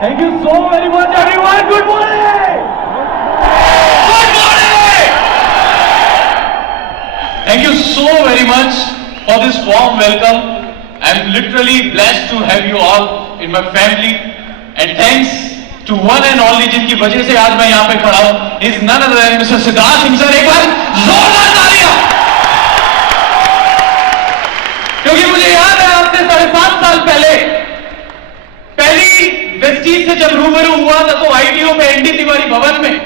Thank you so very much, everyone. Good morning. Good morning. Thank you so very much for this warm welcome. I'm literally blessed to have you all in my family, and thanks to one and only जिनकी वजह से आज मैं यहाँ पे खड़ा हूँ, is none other than Mr. Siddharth Singh sir. एक बार जोरदार तालियां. क्योंकि मुझे याद है आपसे 5.5 साल पहले पहली वेस्टीज से जब रूबरू हुआ था तो आईटीओ में एनडी तिवारी भवन में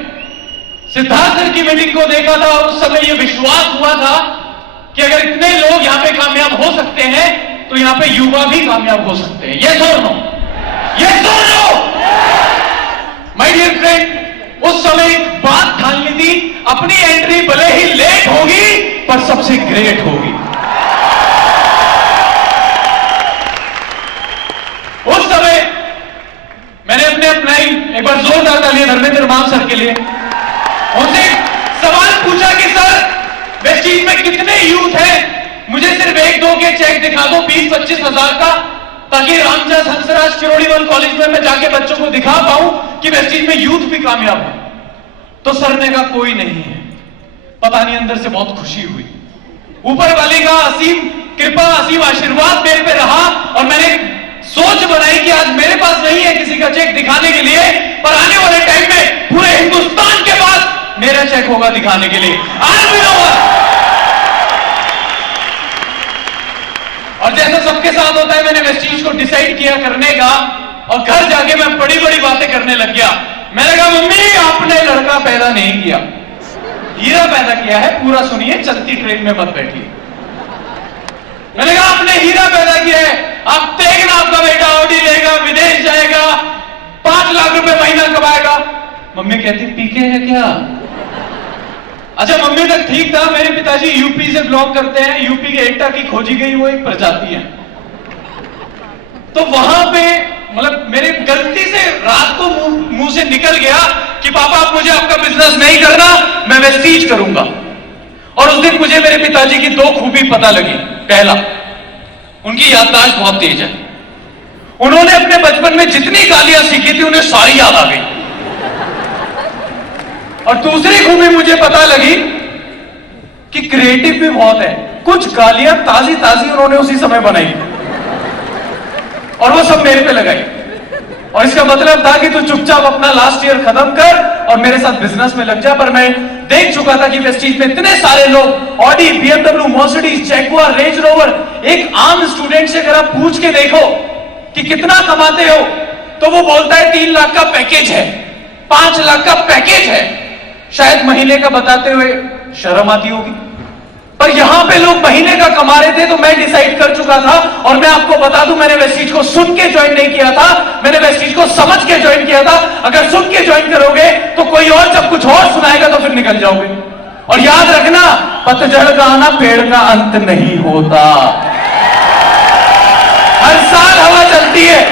सिद्धार्थ सर की मीटिंग को देखा था और उस समय यह विश्वास हुआ था कि अगर इतने लोग यहां पे कामयाब हो सकते हैं तो यहां पे युवा भी कामयाब हो सकते हैं. ये और नो, ये और नो. माय डियर फ्रेंड, उस समय एक बात ठान ली थी, अपनी एंट्री भले ही लेट होगी पर सबसे ग्रेट होगी. उस समय मैंने अपना एक बार जोरदार तालियां धर्मेंद्र मान सर के लिए, उनसे सवाल पूछा कि सर वेस्टीज में कितने यूथ हैं, मुझे सिर्फ 1-2 के चेक दिखा दो 20-25 हजार का, ताकि रामदास हंसराज किरोड़ीवाल कॉलेज में मैं जाके बच्चों को दिखा पाऊं कि वेस्टीज में यूथ भी कामयाब है. तो सर ने कहा कोई नहीं है. पता नहीं अंदर से बहुत खुशी हुई. ऊपर वाले का असीम कृपा, असीम आशीर्वाद मेरे पे रहा और मैंने सोच बनाई कि आज मेरे पास नहीं है किसी का चेक दिखाने के लिए, पर आने वाले टाइम में पूरे हिंदुस्तान के पास मेरा चेक होगा दिखाने के लिए. आज भी होगा. और जैसा सबके साथ होता है, मैंने वेस्टीज को डिसाइड किया करने का और घर जाके मैं बड़ी बड़ी बातें करने लग गया. मैंने कहा मम्मी आपने लड़का पैदा नहीं किया, हीरा पैदा किया है. पूरा सुनिए, चलती ट्रेन में मत बैठिए. मैंने कहा आपने हीरा पैदा किया है, आप देखना आपका बेटा ऑडी लेगा, विदेश जाएगा, 5 लाख रुपए महीना कमाएगा. मम्मी कहती पीके है क्या? अच्छा मम्मी तक ठीक था. मेरे पिताजी यूपी से बिलोंग करते हैं. यूपी के एटा की खोजी गई वो एक प्रजाति है. तो वहां पे मतलब मेरे गलती से रात को मुंह से निकल गया कि पापा आप मुझे आपका बिजनेस नहीं करना, मैं वेस्टीज करूंगा. और उस दिन मुझे मेरे पिताजी की 2 खूबी पता लगी. पहला, उनकी याददाश्त बहुत तेज है. उन्होंने अपने बचपन में जितनी गालियां सीखी थी उन्हें सारी याद आ गई. और दूसरी खूबी मुझे पता लगी कि क्रिएटिव भी बहुत है. कुछ गालियां ताजी ताजी उन्होंने उसी समय बनाई और वो सब मेरे पे लगाई. और इसका मतलब था कि तू चुपचाप अपना लास्ट ईयर खत्म कर और मेरे साथ बिजनेस में लग जा. पर मैं देख चुका था कि वेस्टीज में इतने सारे लोग Audi, BMW, Mercedes, Jaguar, range rover. एक आम स्टूडेंट से अगर आप पूछ के देखो कि कितना कमाते हो तो वो बोलता है 3 लाख का पैकेज है, 5 लाख का पैकेज है. शायद महीने का बताते हुए शर्म आती होगी, पर यहां पे लोग महीने का कमा रहे थे. तो मैं डिसाइड कर चुका था. और मैं आपको बता दूं, मैंने वेस्टीज को सुन के ज्वाइन नहीं किया था, मैंने वेस्टीज को समझ के ज्वाइन किया था. अगर सुन के ज्वाइन करोगे तो कोई और जब कुछ और सुनाएगा तो फिर निकल जाओगे. और याद रखना, पतझड़ का आना पेड़ का अंत नहीं होता. हर साल हवा चलती है.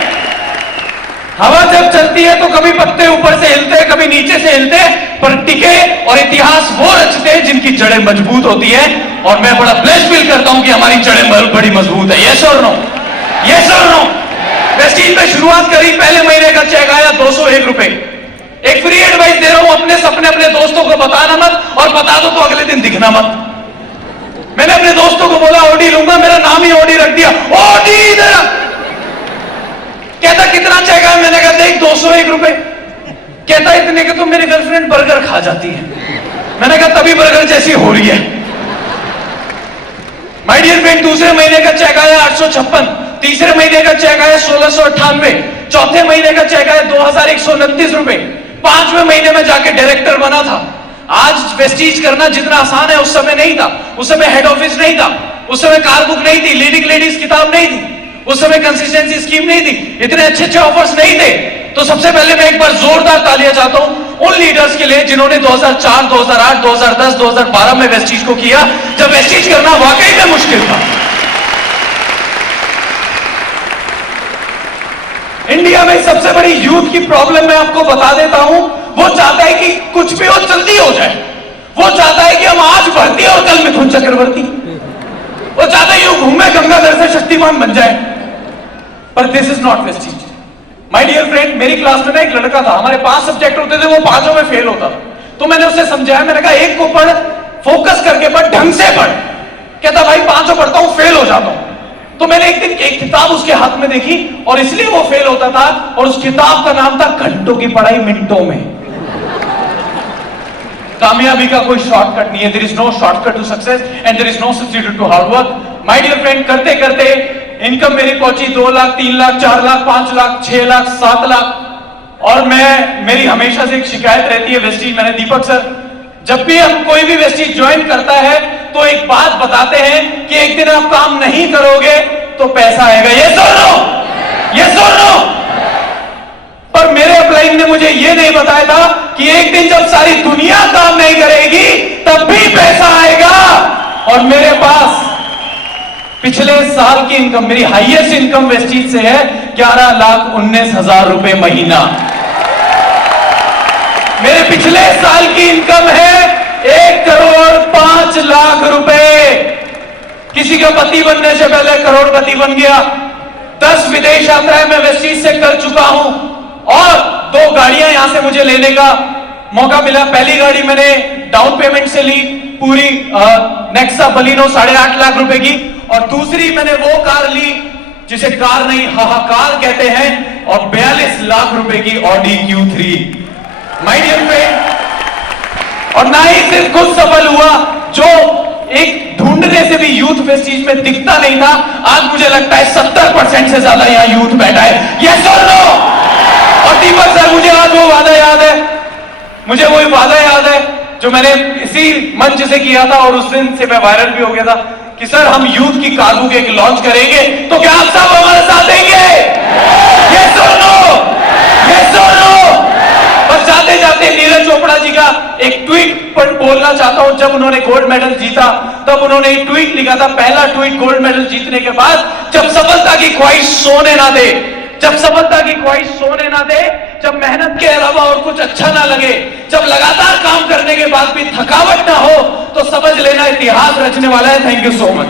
हवा जब चलती है तो कभी पत्ते ऊपर से हिलते हैं, कभी नीचे से हिलते हैं, पर टिके और इतिहास वो रचते हैं जिनकी जड़ें मजबूत होती है. और मैं बड़ा ब्लेस फील करता हूं कि हमारी जड़ें बड़ी मजबूत है. यस और नो, यस और नो. वेस्टीज में शुरुआत करी, पहले महीने का चेक आया 201 रुपए. एक फ्री एडवाइस दे रहा हूं, अपने सपने अपने दोस्तों को बताना मत, और बता दो तो अगले दिन दिखना मत. मैंने अपने दोस्तों को बोला ऑडी लूंगा, मेरा नाम ही ऑडी रख दिया. ऑडी इधर कहता कितना चेक आया? मैंने कहा देख 201 रुपए. कहता इतने के तो मेरी गर्लफ्रेंड बर्गर खा जाती है. मैंने कहा तभी बर्गर जैसी हो रही है. माय डियर फ्रेंड, दूसरे महीने का चेक आया 856, तीसरे महीने का चेक आया 1698, चौथे महीने का चेक आया 2129 रुपए. 5वें महीने में जाके डायरेक्टर बना था. आज वेस्टीज करना जितना आसान है उस समय नहीं था. उस समय हेड ऑफिस नहीं था, उस समय कार बुक नहीं थी, लीडिंग लेडीज किताब नहीं थी, उस समय कंसिस्टेंसी स्कीम नहीं थी, इतने अच्छे अच्छे ऑफर्स नहीं थे. तो सबसे पहले मैं एक बार जोरदार तालियां चाहता हूं उन लीडर्स के लिए जिन्होंने 2004, 2008, 2010, 2012 में वेस्टीज को किया, जब वेस्टीज करना वाकई में मुश्किल था. इंडिया में सबसे बड़ी यूथ की प्रॉब्लम मैं आपको बता देता हूं. वो चाहता है कि कुछ भी हो जल्दी हो जाए. वो चाहता है कि हम आज भर्ती और कल मिथुन चक्रवर्ती. वो चाहता है यूं घूमे गंगाधर से शक्तिमान बन जाए. पर this is not wastage. My dear friend, मेरी क्लास में ना एक लड़का था, हमारे 5 सब्जेक्ट होते थे, वो 5 में फेल होता था। तो मैंने उससे समझाया, मैंने कहा एक को पढ़, फोकस करके पढ़, ढंग से पढ़। कहता भाई 5 पढ़ता हूं, फेल हो जाता हूं। तो मैंने एक दिन एक किताब उसके हाथ में देखी और इसलिए वो फेल होता था, और उस किताब का नाम था घंटों की पढ़ाई मिनटों में। कामयाबी का कोई शॉर्टकट नहीं है। There is no shortcut to success and there is no substitute to hard work. My dear friend, करते करते इनकम मेरी पहुंची 2 लाख, 3 लाख, 4 लाख, 5 लाख, 6 लाख, 7 लाख। और मेरी हमेशा से एक शिकायत रहती है वेस्टीज, मैंने दीपक सर, जब भी हम कोई भी वेस्टीज ज्वाइन करता है तो एक बात बताते हैं कि एक दिन आप काम नहीं करोगे तो पैसा आएगा। ये सुनो, ये सुनो। पर मेरे अपलाइन ने मुझे यह नहीं बताया था कि एक दिन जब सारी दुनिया काम नहीं करेगी तब भी पैसा आएगा। और मेरे पास पिछले साल की इनकम, मेरी हाईएस्ट इनकम वेस्टीज से है 11,19,000 रुपए महीना। मेरे पिछले साल की इनकम है 1,05,00,000 रुपए। किसी का पति बनने से पहले करोड़पति बन गया। 10 विदेश यात्राएं मैं वेस्टीज से कर चुका हूं और 2 गाड़ियां यहां से मुझे लेने का मौका मिला। पहली गाड़ी मैंने डाउन पेमेंट से ली, पूरी नेक्सा बलिनो 8.5 लाख रुपए की, और दूसरी मैंने वो कार ली जिसे कार नहीं हाहाकार कहते हैं, और 42 लाख रुपए की Audi Q3। My dear friend, और ना ही सिर्फ खुद सफल हुआ, जो एक ढूंढने से भी यूथ वेस्टीज में दिखता नहीं था, आज मुझे लगता है 70% से ज्यादा यहां यूथ बैठा है। यस और नो? और दीपक सर, मुझे आज वो वादा याद है, मुझे वो वादा याद है जो मैंने इसी मंच से किया था, और उस दिन से मैं वायरल भी हो गया था कि सर हम यूथ की कार बुक एक लॉन्च करेंगे, तो क्या आप सब हमारे साथ देंगे? यस और नो? यस और नो? बस जाते जाते नीरज चोपड़ा जी का एक ट्वीट पर बोलना चाहता हूं। जब उन्होंने गोल्ड मेडल जीता तब उन्होंने एक ट्वीट लिखा था, पहला ट्वीट गोल्ड मेडल जीतने के बाद, जब सफलता की ख्वाहिश सोने ना दे, जब सफलता की ख्वाहिश सोने ना दे, जब मेहनत के अलावा और कुछ अच्छा ना लगे, जब लगातार काम करने के बाद भी थकावट ना हो, तो समझ लेना इतिहास रचने वाला है। Thank you so much.